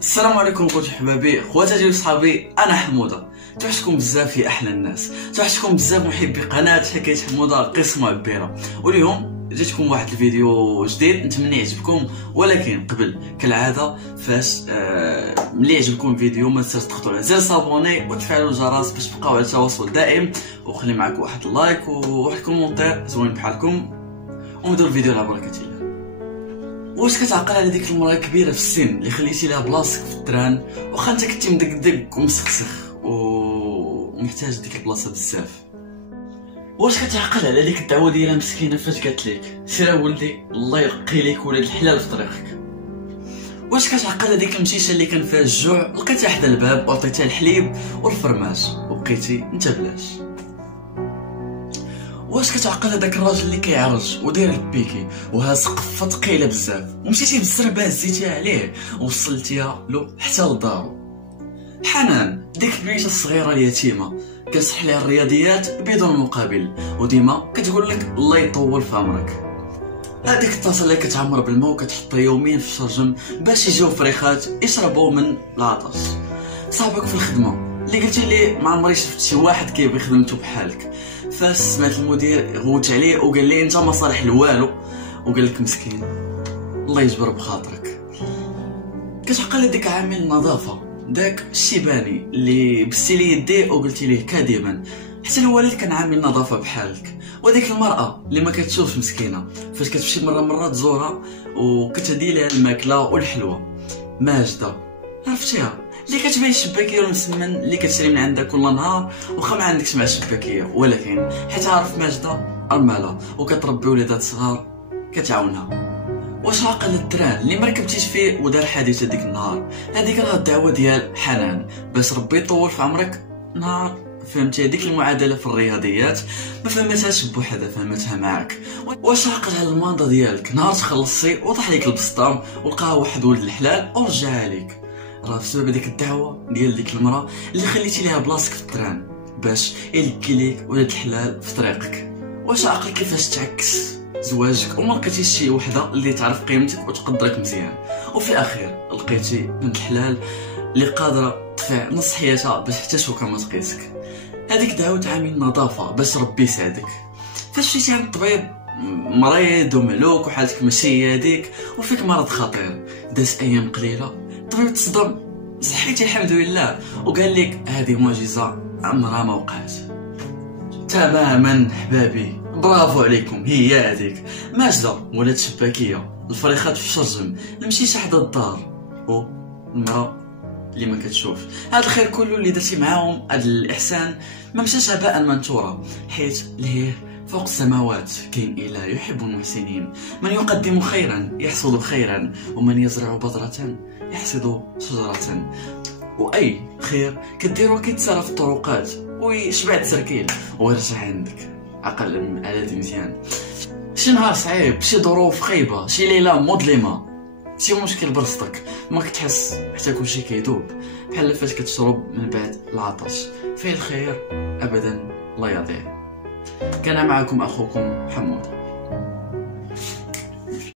السلام عليكم خوتي حبابي خواتاتي وصحابي، انا حموده. توحشتكم بزاف يا احلى الناس، توحشتكم بزاف محبي قناه حكايه حموده قصه معبره. واليوم جيتكم واحد الفيديو جديد نتمنى يعجبكم. ولكن قبل كالعاده فاش ملي يعجبكم الفيديو ما تنساوش تضغطوا على زر صابوني وتفعلوا الجرس باش تبقاو على تواصل دائم، وخلي معكم واحد اللايك وواحد كومونتير زوين بحالكم، وندير الفيديو على بركه الله. واش كتعقل على ديك المراه كبيره في السن اللي خليتي لها بلاصتك في التران، واخا انت كنتي مدقدق ومسخسخ ومحتاج ديك البلاصه بزاف؟ واش كتعقل على ديك الدعوه ديالها مسكينه فاش قالت لك سير ولدي الله يرقي ليك ولاد الحلال في طريقك؟ واش كتعقل على ديك المشيشه اللي كان فيها الجوع لقيتها حدا الباب وعطيتها الحليب والفرماج وبقيتي انت بلاش؟ واش كتعقل هذاك الراجل اللي كيعرج وداير البيكي وهاز قفه ثقيله بزاف ومشيتي بالزربه هزيتيها عليه ووصلتيها له حتى لدارو؟ حنان ديك البنيته الصغيره اليتيمه كنصح ليها الرياضيات بدون مقابل وديما كتقول لك الله يطول في عمرك. هذيك الطاسه اللي كتعمر بالماء وكتحطها يوميا في الشرجم باش يجيو فريخات يشربوا من العطش. صاحبك في الخدمه اللي قلتي لي ما عمري شفت شي واحد كيبغي خدمته بحالك، فاش سمعت المدير غوت عليه وقال لي انت ما صالح لوالو وقال لك مسكين الله يجبر بخاطرك. كتعقل ديك عامل النظافه داك الشيباني اللي بستي لي يديه وقلتي ليه كاذبا حتى الوالد كان عامل نظافه بحالك، وديك المراه اللي ما كتشوفش مسكينه فاش كتمشي مره تزورها وكتهدي لها الماكله والحلوى. ماجده عرفتيها اللي كتبيع الشباكيه والمسمن اللي كتشري من عندها كل نهار واخا ما عندكش مع الشباكيه، ولكن حيت عارف ماجده ارمله وكتربي وليدات صغار كتعاونها. واش عاقل التران اللي مركبتيش فيه ودار حادثه ديك النهار؟ هذيك راه الدعوه ديال حنان باش ربي يطول في عمرك. نهار فهمتي هذيك المعادله في الرياضيات ما فهمتهاش بوحدها، فهمتها معاك. واش عاقل على الماندا ديالك نهار تخلصي وطاح ليك البسطام ولقاها واحد ولد الحلال ورجعها ليك؟ راه بسبب هذيك الدعوه ديال ديك المراه اللي خليتي ليها بلاصتك في التران باش يلقي ليك ولد الحلال في طريقك. واش عاقل كيفاش تعكس زواجك وما لقيتيش شي وحده اللي تعرف قيمتك وتقدرك مزيان، وفي الاخير لقيتي بنت الحلال اللي قادره تدفع نص حياتها باش حتى شوكه ما تقيسك؟ هذيك دعوه عامل نظافه باش ربي يساعدك. فاش مشيتي عند الطبيب مريض ومعلوك وحالتك ماشي هي هذيك وفيك مرض خطير، داز ايام قليله الطبيب تصدم صحيتي الحمد لله وقال لك هذه معجزه عمرها ما وقعت. تماما حبابي، برافو عليكم، هي هذيك ماجده ولات شباكيه، الفريخات في الشرجم، المشيشه حدا الدار والمراه اللي ما كتشوف. هذا الخير كله اللي درتي معاهم، هذا الاحسان ما مشاش هباء منثورا، حيت ليه فوق السماوات كاين اله يحب المحسنين، من يقدم خيرا يحصد خيرا ومن يزرع بذرة يحصد شجرة. واي خير كديرو كيتسارى في الطرقات ويشبع التركيل ويرجع عندك عقل على دي مزيان. شي نهار صعيب، شي ظروف خايبه، شي ليله مظلمه، شي مشكل برصتك ما كتحس حتى كلشي كيدوب بحال فاش كتشرب من بعد العطش. فيه الخير ابدا لا يضيع. كان معكم اخوكم حمود.